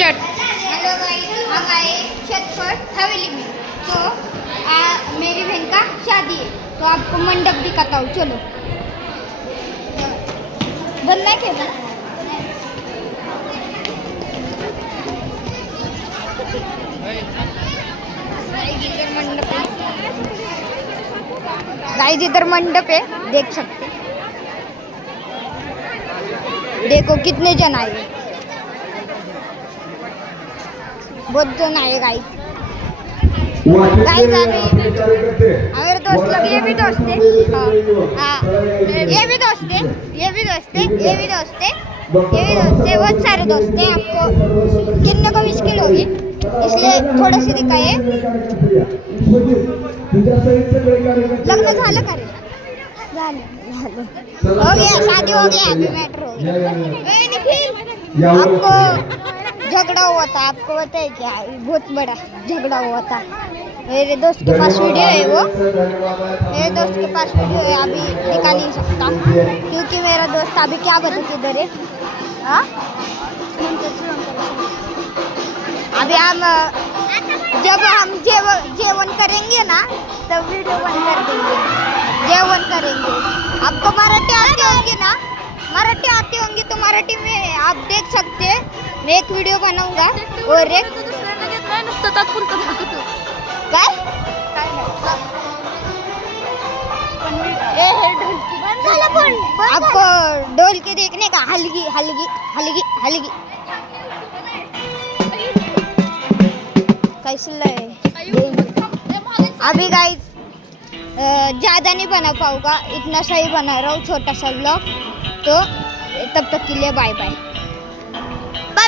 Start. Hello guys, हम आए छतपट हवेली में। तो मेरी बहन का शादी है, तो आपको मंडप दिखाता हूँ। चलो। बंद नहीं किया गाइस, इधर मंडप है, देख सकते। देखो कितने जन आए, बहुत जन आए गाइस। गाइस अभी हमारे दोस्त लोग, ये भी दोस्त है, ये भी दोस्त है, ये भी दोस्त है, ये भी दोस्त है, ये भी दोस्त है, बहुत सारे दोस्त हैं। आपको गिनने को मुश्किल होगी, इसलिए थोड़े से दिखाए। लग्न झालं का रे? हो गया, शादी हो गया, अभी मैटर हो गया। आपको झगड़ा हुआ था, आपको बताए क्या? बहुत बड़ा झगड़ा हुआ था। मेरे दोस्त के पास वीडियो है, वो मेरे दोस्त के पास वीडियो है, अभी दिखा नहीं सकता क्योंकि मेरा दोस्त अभी क्या बता किधर है। हाँ, अभी हम जब हम जेवण करेंगे ना, तब वीडियो बंद कर देंगे। जेवण करेंगे। आपको मराठी आती होगी ना? मराठी आती होंगी तो मराठी में आप देख सकते हैं। मैं एक वीडियो बनाऊंगा और एक आपको ढोलकी देखने का, हलगी हलगी हलगी हलगी कैसे अभी गाइस ज़्यादा नहीं बना पाऊंगा, इतना सही बना रहा हूँ, छोटा सा व्लॉग। तो तब तक के लिए बाय बाय।